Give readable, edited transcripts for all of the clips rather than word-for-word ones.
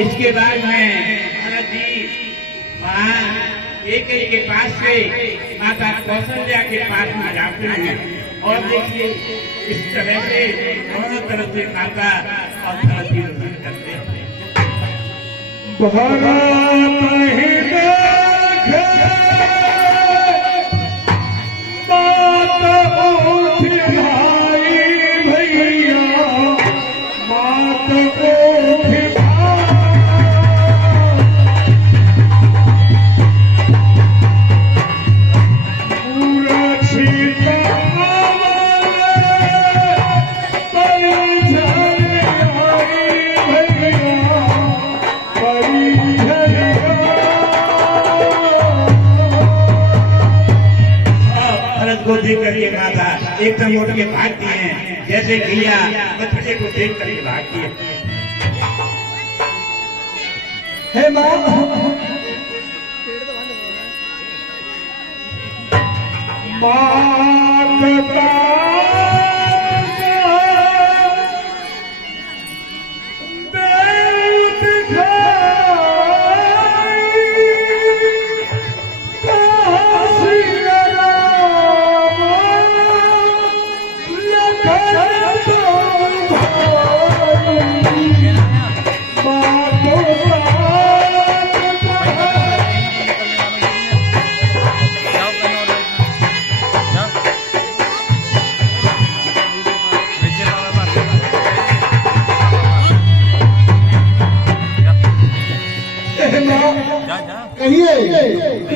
इसके बाद में भरत जी वहाँ कैकेयी के पास से माता कौशल्या के पास में जाते हैं और देखिए इस तरह से दोनों तरफ से माता और भरत जी दर्शन करते हैं। को देख करके माता एकदम उठ के भागती हैं, जैसे गैया बच्चे को देख करके भागती है। हे माँ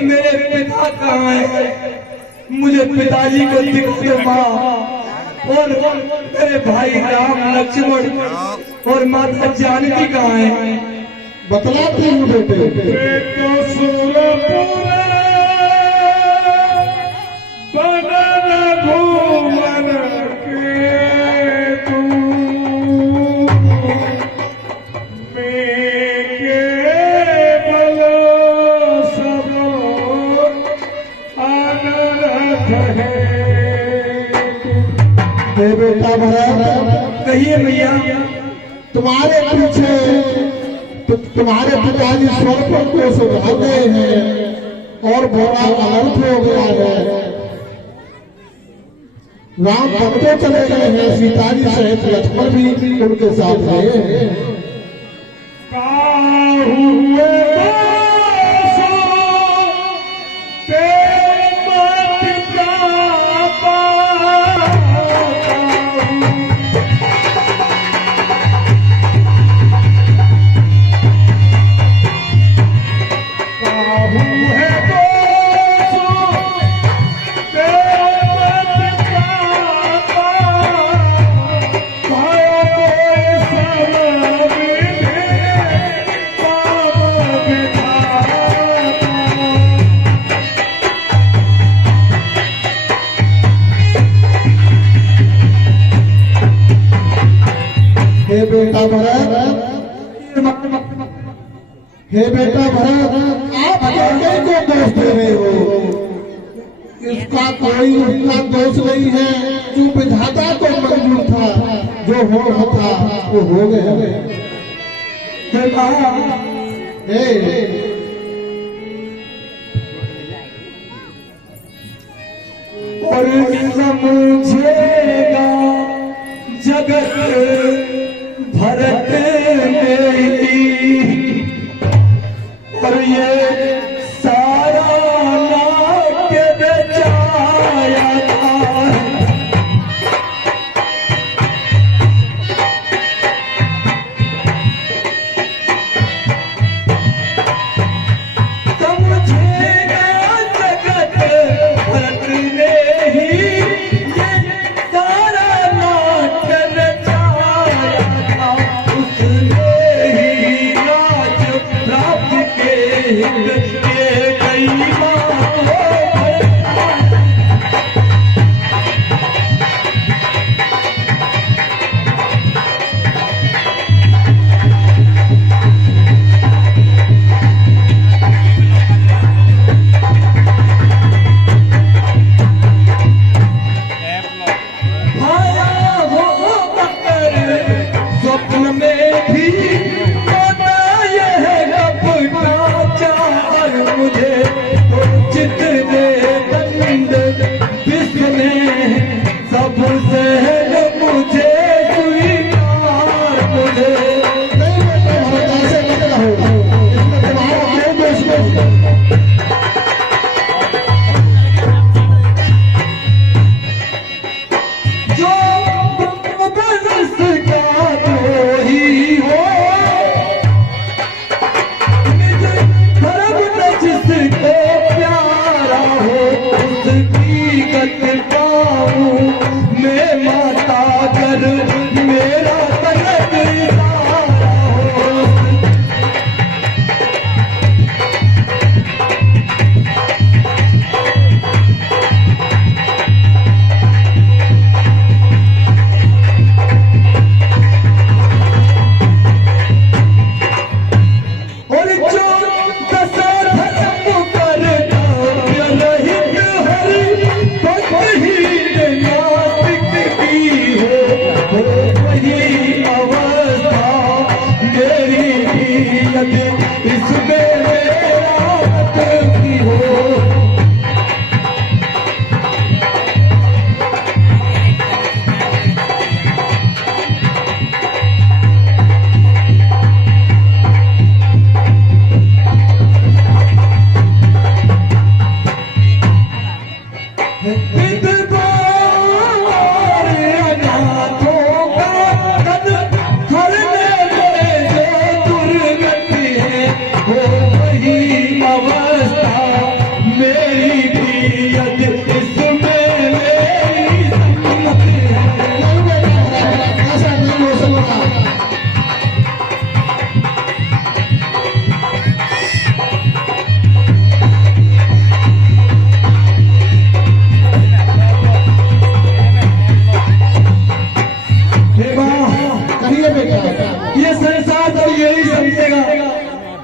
मेरे पिता कहाँ है? मुझे पिताजी को दिखते माँ और मेरे भाई राम लक्ष्मण और माता जानकी कहाँ है? बतलाती हूँ बेटे। बेटा भरत, कहिए भैया। तुम्हारे पीछे तुम्हारे पिताजी स्वर्ग को सुधार गए हैं और बड़ा अनर्थ हो गया है। राम भक्तों चले गए हैं, सीता जी सहित लक्ष्मण भी उनके साथ गए हैं। हे बेटा भरत, आप अकेले को दोष दे रहे हो। इसका कोई उसका दोष नहीं है, जो विधाता को मंजूर था, जो हो था वो हो गया। और समझेगा जगत भरत और ये सारा नाट्य बचाया था। समझेगा जगत भरत ने ही ये सारा नाट्य बचाया।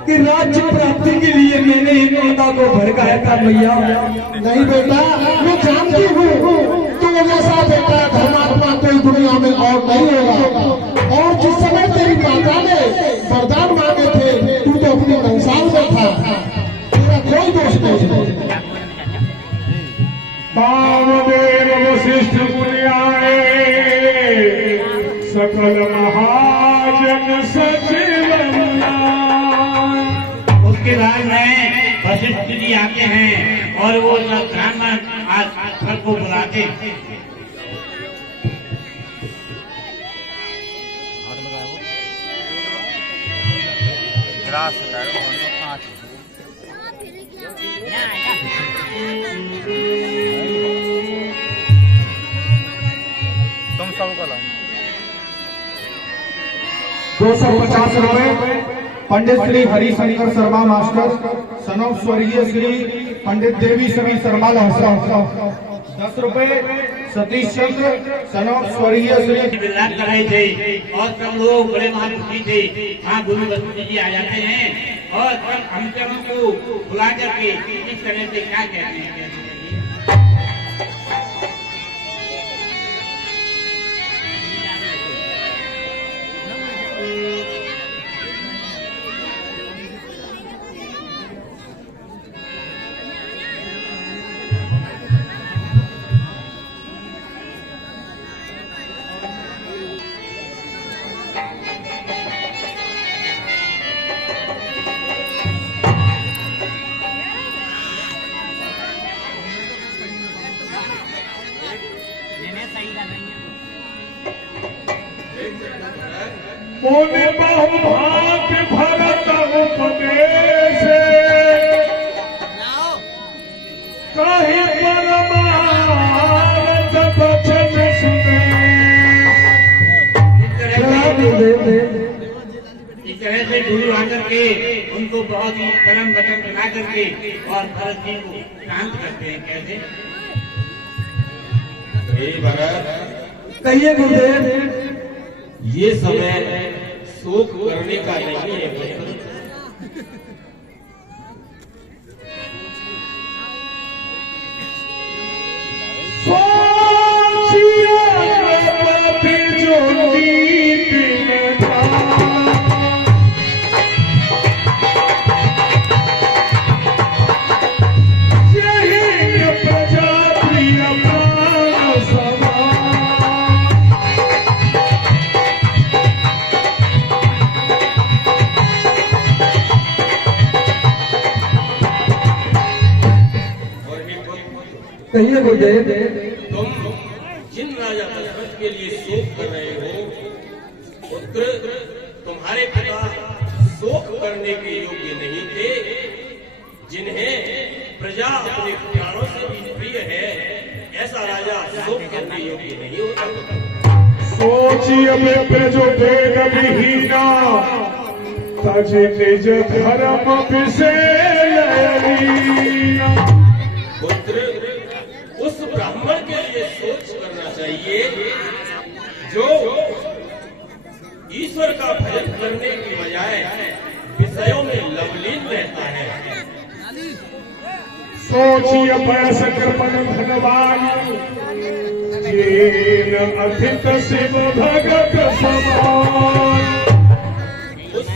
कि राज्य प्राप्ति के लिए मैंने इन माता को भड़काया था मैया। नहीं बेटा, मैं जानती हूँ तू जैसा बेटा धर्मात्मा कोई दुनिया में और नहीं होगा। और जिस समय तेरी माता ने वरदान मांगे थे तू तो अपनी कंसाल में था, तेरा कोई दोष नहीं है। वामदेव वशिष्ठ मुनि आए, सकल महाजन सचिव उसके बाद में वशिष्ठ जी आते हैं और वो सब ब्राह्मण आज को बुलाते हैं। तुम सबको लो 250 रुपए पंडित श्री हरिशंकर शर्मा मास्टर, सनों स्वर्गीय श्री पंडित देवी श्री शर्मा लहसा। 10 रुपए सतीश चंद्र, सनों स्वर्गीय श्री विराट कर रहे थे और सब लोग बड़े महापुरुष थे। हाँ, गुरु वशिष्ठ जी आ जाते हैं और हम को बुला करके इस तरह से क्या कहते हैं। बोले बहुभाग भरत उपदेश, कहीं परमार्थ वचन सुने। इस तरह से गुरु आकर के उनको बहुत ही परम वचन बना करके और भरत जी को शांत करते हैं। कैसे? हे भरत, कहिए गुरुदेव। ये समय शोक करने का नहीं है। जो गीत में था, यही प्रजा प्रिय प्राण समा। कहिए गुरुदेव। तुम जिन राजा दशरथ के लिए शोक कर रहे हो, पुत्र तुम्हारे पिता शोक करने के योग्य नहीं थे। जिन्हें प्रजा अपने प्राणों से भी प्रिय है, ऐसा राजा शोक करने योग्य नहीं होता। सोचिए में जो वेद विहीना, तज निज धर्म विषय। पुत्र, उस ब्राह्मण के लिए सोच करना चाहिए जो ईश्वर का भजन करने की बजाय विषयों में लवलीन रहता है। सोचिए पैस कृपण भगवान, जीन अधिक शिव भगत समान। उस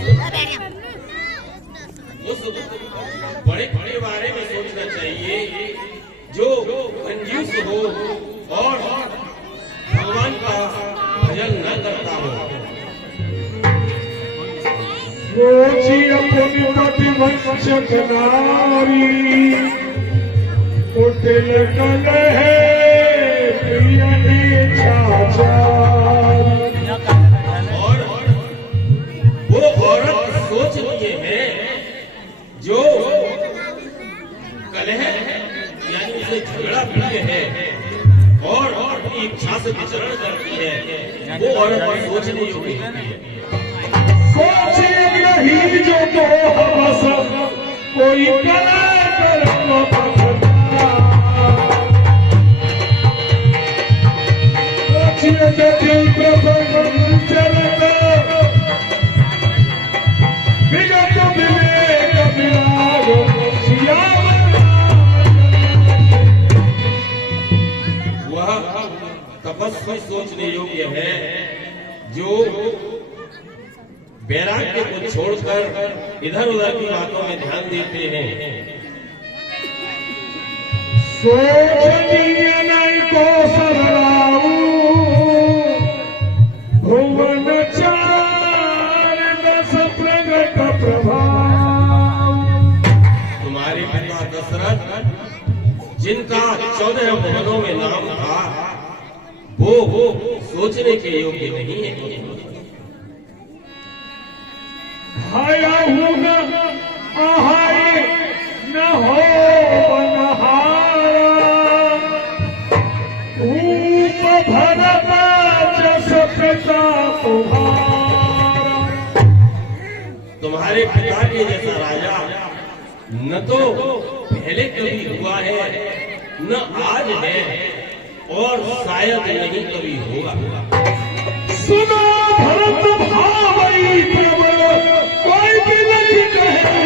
बड़े बड़े बारे में सोचना चाहिए जो कंजूस हो और भगवान का भजन न करता हो। सोची अपनी प्रतिवंशक नारी, कुटिल कलह प्रिय इच्छाचार। और वो औरत सोच लिए है जो कलह यानी उसे झगड़ा प्रिय है और अपनी इच्छा से विचरण करती है, वो औरत सोचने योग्य होती है। सोचे नहीं जो तो हवस, कोई कला कर्म पथता। सोचिए जटिल प्रपंच चलता, विगत विवेक तपस्वी सोचने योग्य है जो वैराग्य को छोड़कर इधर उधर की बातों में ध्यान देते हैं। को सरलाऊ भुवन चार दस प्रगट प्रभाव। तुम्हारे पिता दशरथ जिनका 14 भुवनों में नाम था वो सोचने के योग्य नहीं है। हाया हूँ न आहाय न हो बनहारा ऊप भरत जस प्रताप भारा। तुम्हारे पिता के जैसा राजा न तो पहले कभी हुआ है न आज है और शायद नहीं कभी होगा। सुनो भरत भावई प्रबल कोई भी नहीं कहे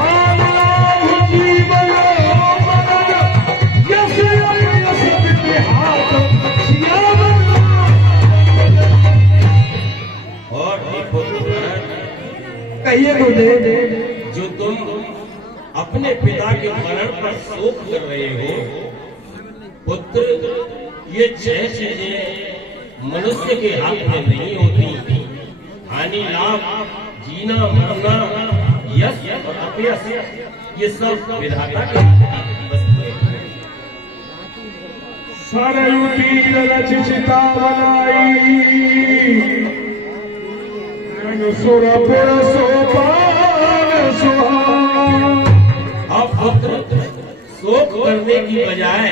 आराम जीवन मरण यश यश विहार सियावन। और देखो कहिए गुरुदेव। जो तुम अपने पिता के मरण पर शोक कर रहे हो पुत्र, ये 6 चीजें मनुष्य के हाथ में नहीं होती। हानि लाभ, जीना मरना, यश और अपयश, ये सब विधाता के वस्तुएं हैं। सरयू तीर रचिता बनाई सुरपुर सोपान सुहान। अब पुत्र शोक करने की बजाय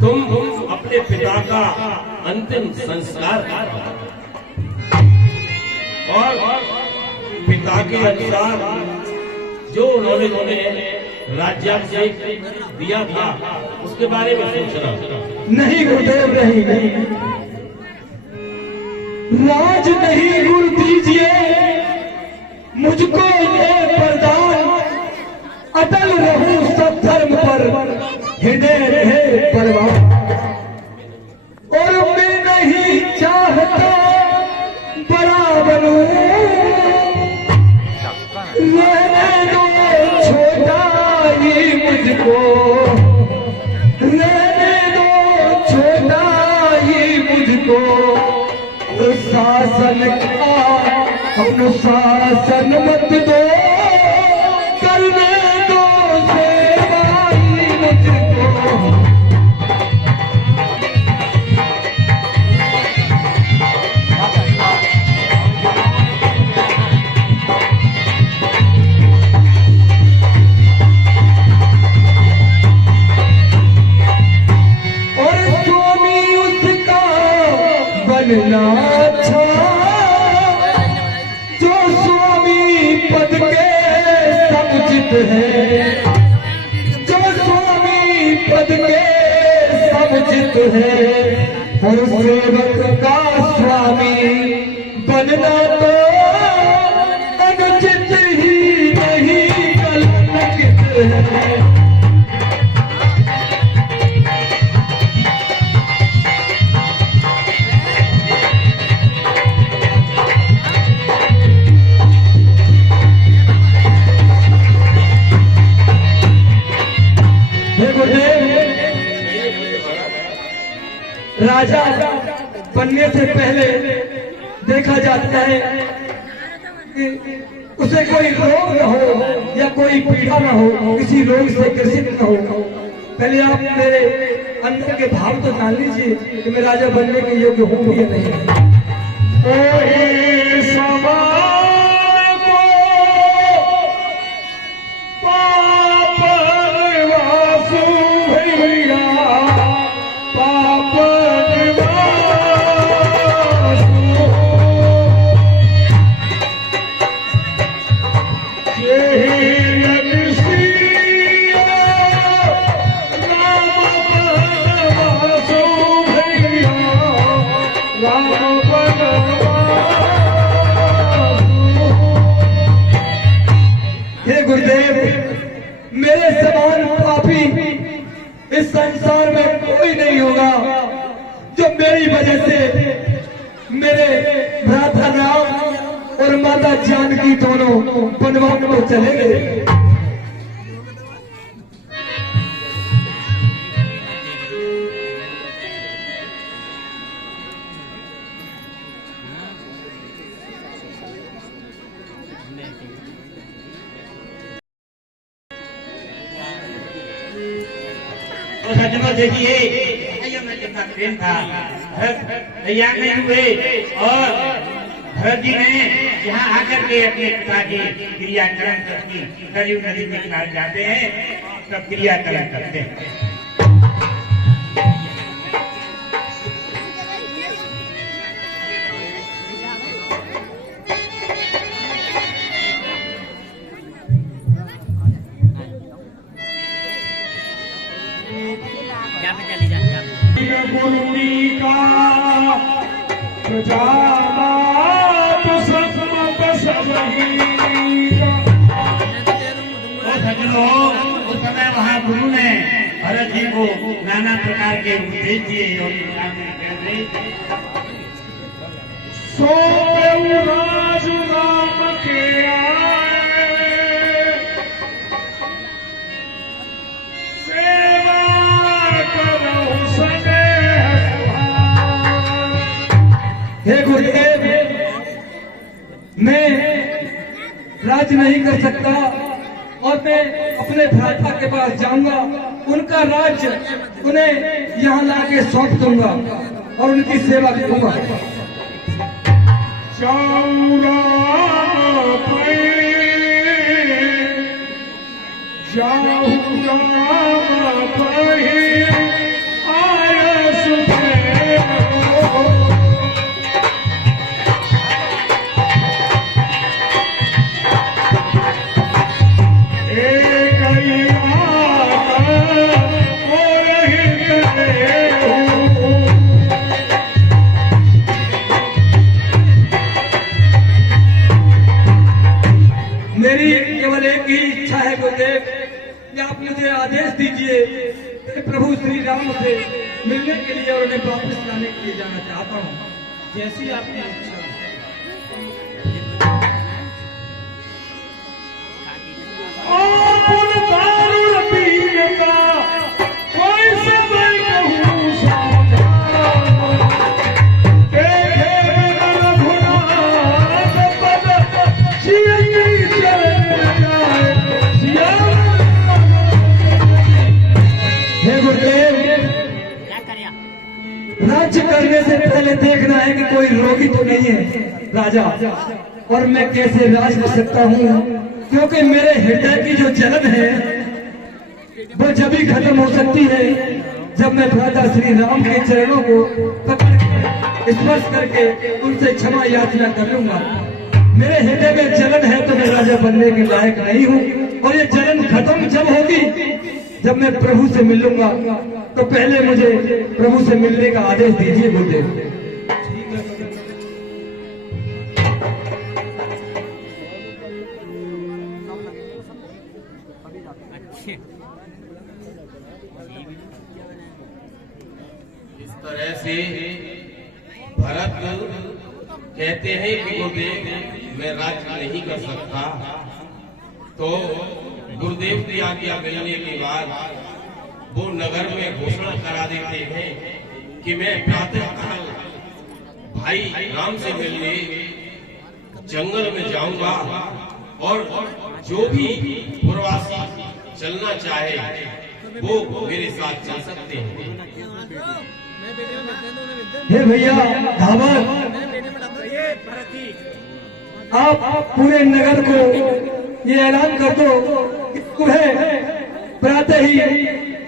तुम अपने पिता का अंतिम संस्कार करो और पिता के अनुसार जो उन्होंने राज्याभिषेक दिया था उसके बारे में सोचना। नहीं गुरुदेव, नहीं राज नहीं गुरु दीजिए मुझको ये वरदान, अटल रहूं सब धर्म पर हृदय रहे परवान। और मैं नहीं चाहता बड़ा बनूं, रहने दो छोटा ही मुझको, रहने दो छोटा ही मुझको। शासन का अनुशासन मत दो, करने दो सेवा ही मुझको। और स्वामी उसका बनना अच्छा, जो स्वामी पद के समुचित है, जो स्वामी पद के समुचित है। और सेवक का स्वामी बनना तो अनुचित ही नहीं कलंकित है। राजा बनने से पहले देखा जाता है कि उसे कोई रोग न हो या कोई पीड़ा न हो, किसी रोग से ग्रसित न हो। पहले आप मेरे अंदर के भाव तो जान लीजिए कि मैं राजा बनने के योग्य हूँ या नहीं। राम बनवा और माता जानकी दोनों वनवास को चले गए। तो सज्जनों देखिए, अयोध्या के साथ प्रेम था, तैयार नहीं हुए और भरत जी ने यहाँ आकर के अपने पिता की क्रियाकरण करती सरयू नदी के किनारे जाते हैं, तब क्रियाकरण करते हैं। गुरुनी का प्रजामात सम्मत सबही का। और सज्जनों, उस समय वहाँ गुरु ने भरत जी को नाना प्रकार के उपदेश दिए और सो राज राम के आए, सेवा करो सदैव सुहाए। हे गुरुदेव, मैं राज नहीं कर सकता और मैं अपने भ्राता के पास जाऊंगा, उनका राज उन्हें यहाँ लाके सौंप दूंगा और उनकी सेवा करूंगा। मेरी केवल एक ही इच्छा है गुरुदेव कि आप मुझे आदेश दीजिए कि प्रभु श्री राम से मिलने के लिए और उन्हें वापस लाने के लिए जाना चाहता हूँ। जैसी आपकी इच्छा। राज्य करने से पहले देखना है कि कोई रोगी तो नहीं है राजा, और मैं कैसे राज कर सकता हूँ, क्योंकि मेरे हृदय की जो जलन है वो जब ही खत्म हो सकती है जब मैं भ्राता श्री राम के चरणों को पकड़ के स्पर्श करके उनसे क्षमा याचना कर लूंगा। मेरे हृदय में जलन है तो मैं राजा बनने के लायक नहीं हूँ, और ये जलन खत्म जब होगी जब मैं प्रभु से मिल लूंगा। तो पहले मुझे प्रभु से मिलने का आदेश दीजिए गुरुदेव। इस तरह से भरत कहते हैं कि गुरुदेव मैं राज्य नहीं कर सकता, तो गुरुदेव की आज्ञा मिलने के बाद वो नगर में घोषणा करा देते हैं कि मैं प्रातःकाल भाई राम से मिलने जंगल में जाऊंगा, और जो भी पूर्ववासी चलना चाहे वो मेरे साथ चल सकते हैं। हे भैया धावक, आप पूरे नगर को ये ऐलान कर दो कि तुम्हें प्रातः ही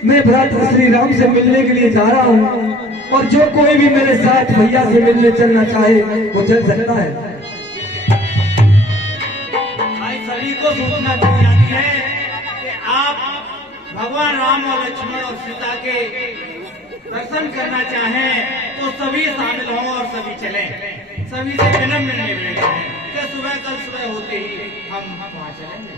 मैं भ्राता श्री राम से मिलने के लिए जा रहा हूँ, और जो कोई भी मेरे साथ भैया से मिलने चलना चाहे वो चल सकता है। भाई सभी को सूचना दी जाती है कि आप भगवान राम और लक्ष्मण और सीता के दर्शन करना चाहें तो सभी शामिल हों और सभी चलें। सभी से विनम्र निवेदन है कि सुबह कल सुबह होते ही हम वहाँ चलेंगे।